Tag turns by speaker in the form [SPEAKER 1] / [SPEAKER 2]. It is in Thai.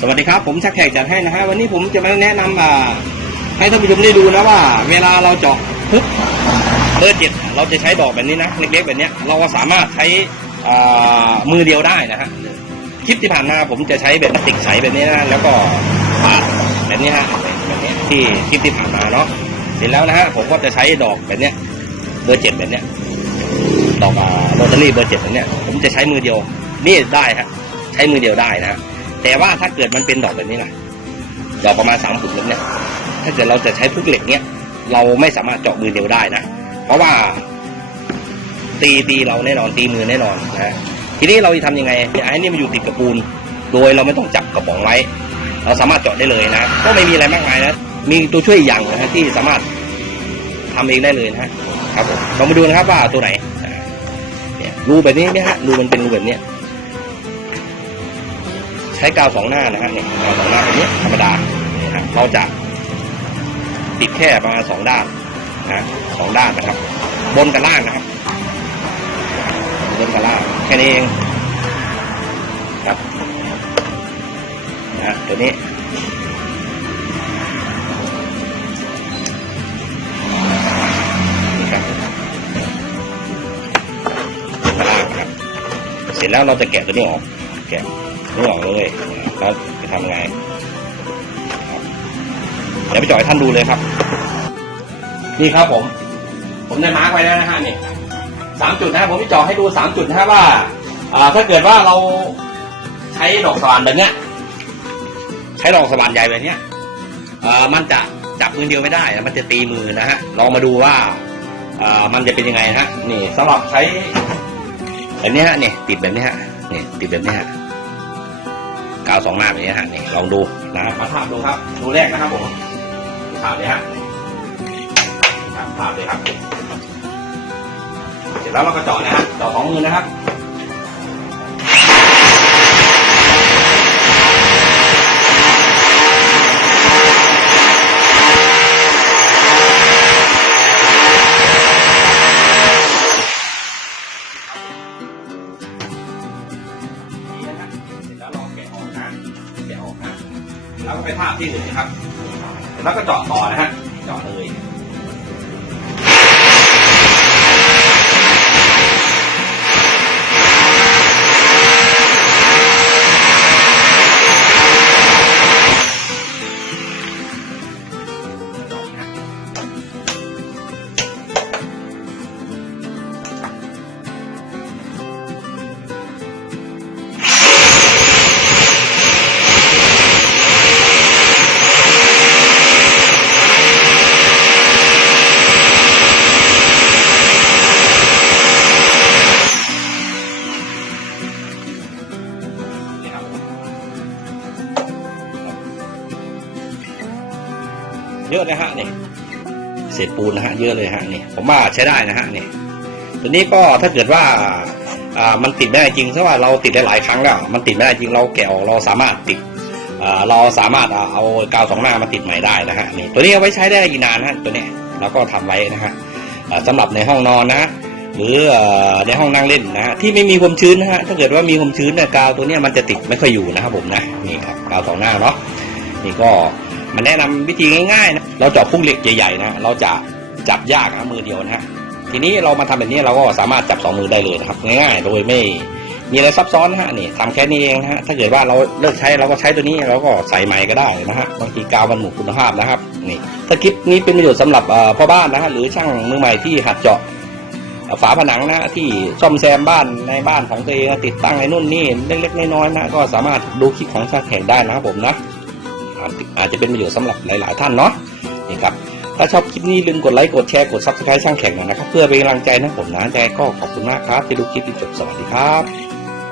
[SPEAKER 1] สวัสดีครับ ผมชักแขกจัดให้นะฮะวันนี้ผมจะมาแนะนำอ่าให้ท่านผู้ชมได้ดูนะว่า เวลาเราเจาะพุกเบอร์เจ็ดเราจะใช้ดอกแบบนี้นะเล็กๆแบบนี้เราก็สามารถใช้อ่ามือเดียวได้นะฮะคลิปที่ผ่านมาผมจะใช้แบบพลาสติกใสแบบนี้นะแล้วก็ปาดแบบนี้ฮะแบบนี้ที่คลิปที่ผ่านมาเนาะเสร็จแล้วนะฮะผมก็จะใช้ดอกแบบนี้เบอร์เจ็ดแบบนี้ดอกโรตารี่เบอร์เจ็ดแบบนี้ผมจะใช้มือเดียวนี่ได้ฮะใช้มือเดียวได้นะ แต่ว่าถ้าเกิดมันเป็นดอกแบบนี้นะดอกประมาณสามฟุตแบบเนี้ยถ้าเกิดเราจะใช้พุกเหล็กเนี้ยเราไม่สามารถเจาะมือเดียวได้นะ เพราะว่า ตีตีเราแน่นอนตีมือแน่นอนนะทีนี้เราจะทำยังไงไอ้นี่มันอยู่ติดกับปูน โดยเราไม่ต้องจับกระป๋องไว้ เราสามารถเจาะได้เลยนะก็ไม่มีอะไรมากมายนะมีตัวช่วยอย่างนะที่สามารถทำเองได้เลยนะครับผมเรามาดูนะครับว่าตัวไหนรูแบบนี้เนี่ยฮะรูมันเป็นรูแบบเนี้ย ใช้กาวสองหน้านะฮะเนี่ยกาวสองหน้าแบบนี้ธรรมดาเนี่ยฮะเราจะติดแค่ประมาณสองด้านนะฮะสองด้านนะครับ บนกับล่างนะครับ บนกับล่างแค่นี้เองครับนะตัวนี้ล่างครับเสร็จแล้วเราจะแกะตัวนี้ออก แกะ นี่ออกเลยแล้วจะทำไงเดี๋ยวไปจ่อยท่านดูเลยครับ นี่ครับผม ผมได้มาร์กไว้แล้วนะฮะนี่สามจุดนะผมจะจ่อให้ดูสามจุดนะฮะว่าอ่าถ้าเกิดว่าเราใช้ดอกสว่านแบบเนี้ย ใช้ดอกสว่านใหญ่แบบเนี้ยอ่ามันจะจับมือเดียวไม่ได้ มันจะตีมือนะฮะลองมาดูว่าอ่ามันจะเป็นยังไงนะฮะนี่สำหรับใช้แบบนี้ฮะนี่ติดแบบนี้ฮะนี่ติดแบบนี้ฮะ กาวสองหน้าแบบนี้ฮะนี่ลองดูนะมาทาพดูครับ ดูแรกนะครับผมทาพเลยฮะครับภาพเลยครับ เสร็จแล้วเราก็เจาะนะฮะเจาะสองมือนะครับ แล้วก็ไปภาพที่หนึ่งนะครับ แล้วก็เจาะต่อนะฮะเจาะเลย เยอะนะฮะนี่เศษปูนนะฮะเยอะเลยฮะนี่ผมว่าใช้ได้นะฮะนี่ตัวนี้ก็ถ้าเกิดว่าอ่ามันติดไม่ได้จริงเพราะว่าเราติดได้หลายครั้งแล้ว มันติดไม่ได้จริงเราแกะออกเราสามารถติดอ่าเราสามารถเอากาวสองหน้ามาติดใหม่ได้นะฮะนี่ตัวนี้เอาไว้ใช้ได้อีกนานฮะตัวเนี้ยเราก็ทำไว้นะฮะอ่าสำหรับในห้องนอนนะหรือในห้องนั่งเล่นนะฮะที่ไม่มีความชื้นนะฮะถ้าเกิดว่ามีความชื้นเนี่ยกาวตัวเนี้ยมันจะติดไม่ค่อยอยู่นะครับผมนะนี่ครับกาวสองหน้าเนาะนี่ก็ มาแนะนำวิธีง่ายๆนะเราเจาะพุ่งเหล็กใหญ่ๆนะเราจะจับยากนะมือเดียวนะฮะทีนี้เรามาทำแบบนี้เราก็สามารถจับสองมือได้เลยนะครับ ง่ายๆ โดยไม่มีอะไรซับซ้อนนะฮะนี่ทำแค่นี้เองนะฮะถ้าเกิดว่าเราเลิกใช้เราก็ใช้ตัวนี้เราก็ใส่ใหม่ก็ได้นะฮะบางทีกาวมันหมดคุณภาพนะครับนี่ถ้าคลิปนี้เป็นประโยชน์สำหรับพ่อบ้านนะฮะหรือช่างมือใหม่ที่หัดเจาะฝาผนังนะที่ซ่อมแซมบ้านในบ้านของตัวเองติดตั้งไอ้นู่นนี่เล็กๆน้อยๆนะก็สามารถดูคลิปของชาแข่งได้นะครับผมนะ อาจจะเป็นประโยชน์สำหรับหลาย ๆ ท่านเนาะนี่ครับถ้าชอบคลิปนี้ลืมกดไลค์กดแชร์กดซับสไครต์ช่างแข่งหน่อยนะครับ เพื่อเป็นกำลังใจนะผมนะแต่ก็ขอบคุณมากครับที่ดูคลิปจนจบสวัสดีครับ